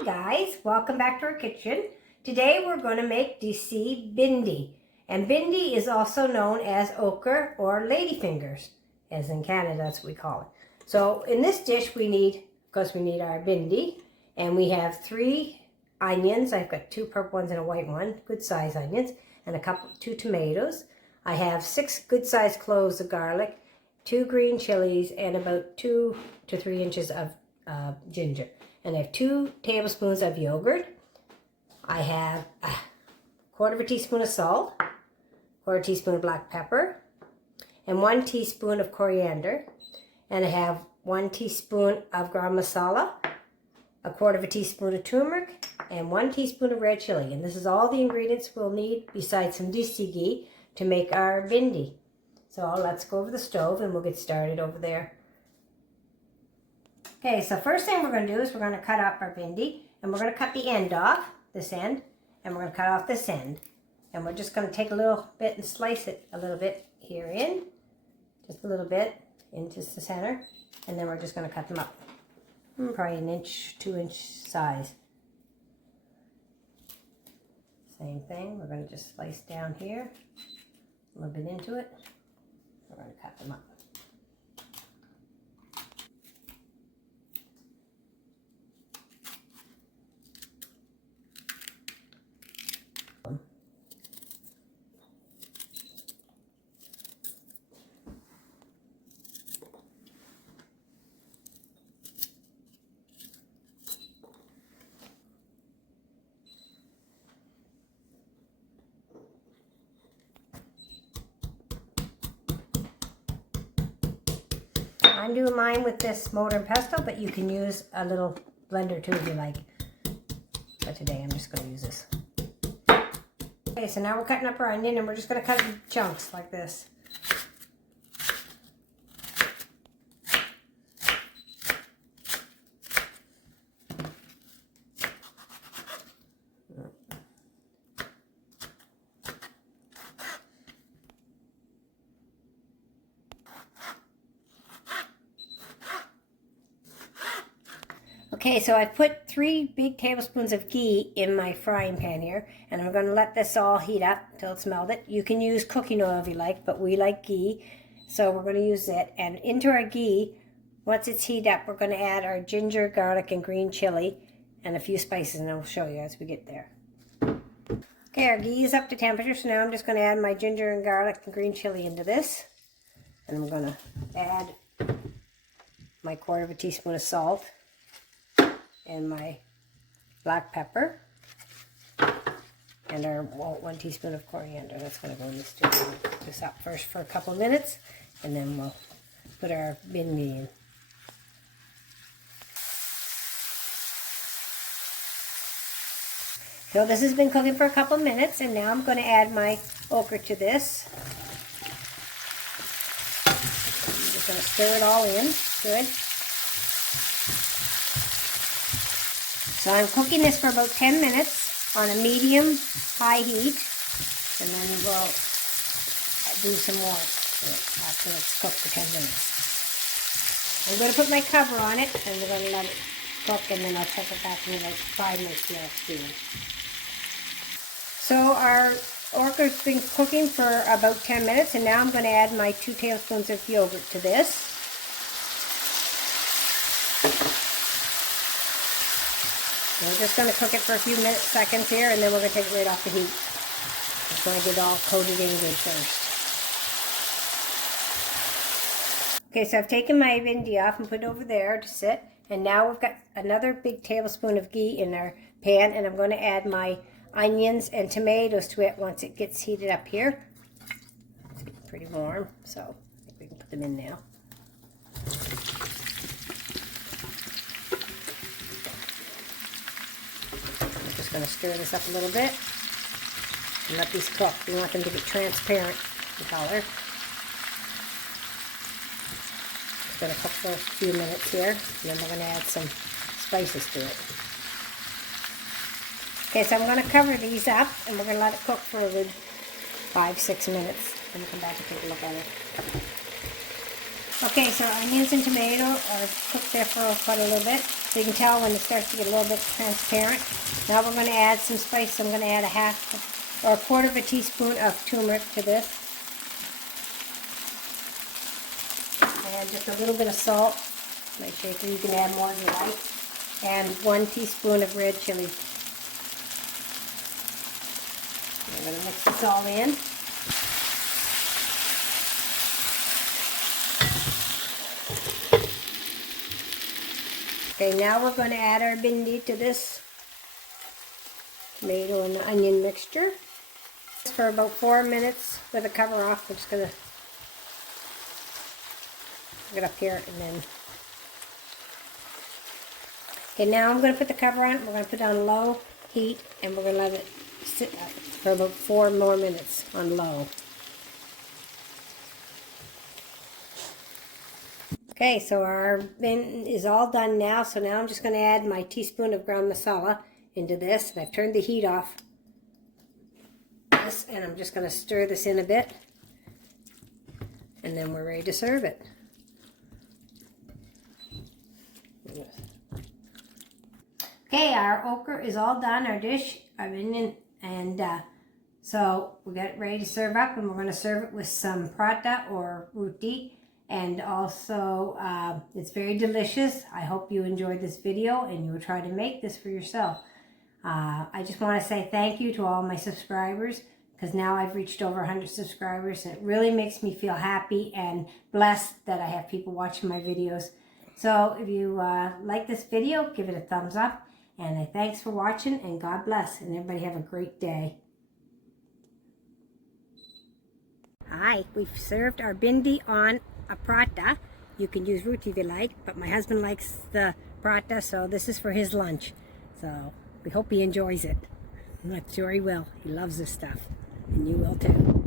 Hi guys, welcome back to our kitchen. Today we're going to make Desi bhindi. And bhindi is also known as okra or ladyfingers, as in Canada that's what we call it. So in this dish we need our bhindi, and we have 3 onions. I've got 2 purple ones and a white one, good size onions, and 2 tomatoes. I have 6 good sized cloves of garlic, 2 green chilies, and about 2 to 3 inches of ginger. And I have 2 tablespoons of yogurt. I have a 1/4 teaspoon of salt, 1/4 teaspoon of black pepper, and 1 teaspoon of coriander. And I have 1 teaspoon of garam masala, a 1/4 teaspoon of turmeric, and 1 teaspoon of red chili. And this is all the ingredients we'll need besides some desi ghee to make our bhindi. So let's go over the stove and we'll get started over there. Okay, so first thing we're going to do is we're going to cut up our bhindi, and we're going to cut the end off, this end, and we're going to cut off this end. And we're just going to take a little bit and slice it a little bit here in, just a little bit into the center, and then we're just going to cut them up, probably 1 inch, 2 inch size. Same thing, we're going to just slice down here, a little bit into it, we're going to cut them up. I'm doing mine with this mortar and pestle, but you can use a little blender too if you like. But today I'm just going to use this. Okay, so now we're cutting up our onion, and we're just going to cut it in chunks like this. Okay, so I put 3 big tablespoons of ghee in my frying pan here, and I'm going to let this all heat up until it's melted. You can use cooking oil if you like, but we like ghee, so we're going to use it. And into our ghee, once it's heated up, we're going to add our ginger, garlic, and green chili, and a few spices, and I'll show you as we get there. Okay, our ghee is up to temperature, so now I'm just going to add my ginger and garlic and green chili into this. And I'm going to add my 1/4 teaspoon of salt, and my black pepper, and our 1 teaspoon of coriander. That's going to go in this stew. We'll cook this up first for a couple of minutes, and then we'll put our bhindi in. So this has been cooking for a couple of minutes, and now I'm going to add my okra to this. I'm just going to stir it all in. Good. So I'm cooking this for about 10 minutes on a medium-high heat, and then we'll do some more after it's cooked for 10 minutes. I'm going to put my cover on it, and we're going to let it cook, and then I'll check it back in like 5 minutes to it's steaming. So our okra's been cooking for about 10 minutes, and now I'm going to add my 2 tablespoons of yogurt to this. We're just going to cook it for a few seconds here, and then we're going to take it right off the heat. Just going to get it all coated in good first. Okay, so I've taken my bhindi off and put it over there to sit. And now we've got another big tablespoon of ghee in our pan, and I'm going to add my onions and tomatoes to it once it gets heated up here. It's getting pretty warm, so I think we can put them in now. Going to stir this up a little bit and let these cook. We want them to get transparent in color. It's going to cook for a few minutes here, and then we're going to add some spices to it. Okay, so I'm going to cover these up, and we're going to let it cook for a good 5-6 minutes, and come back and take a look at it. Okay, so our onions and tomato are cooked there for quite a little bit. So you can tell when it starts to get a little bit transparent. Now we're going to add some spice. I'm going to add a quarter of a teaspoon of turmeric to this. And just a little bit of salt. My shaker, you can add more if you like. And 1 teaspoon of red chili. I'm going to mix this all in. Okay, now we're going to add our bhindi to this tomato and the onion mixture. For about 4 minutes with the cover off. We're just going to get up here and then... Okay, now I'm going to put the cover on. We're going to put it on low heat and we're going to let it sit for about 4 more minutes on low. Okay, so our bin is all done now. So now I'm just going to add my teaspoon of ground masala into this. And I've turned the heat off. And I'm just going to stir this in a bit. And then we're ready to serve it. Okay, our okra is all done, our dish, our onion, and so we got it ready to serve up, and we're going to serve it with some paratha or roti, and also it's very delicious. I hope you enjoyed this video and you will try to make this for yourself. I just want to say thank you to all my subscribers, because now I've reached over 100 subscribers, and it really makes me feel happy and blessed that I have people watching my videos. So if you like this video, give it a thumbs up. And thanks for watching, and God bless, and everybody have a great day. Hi, we've served our bhindi on a paratha. You can use roti if you like, but my husband likes the paratha, so this is for his lunch. So we hope he enjoys it. I'm not sure he will. He loves this stuff, and you will too.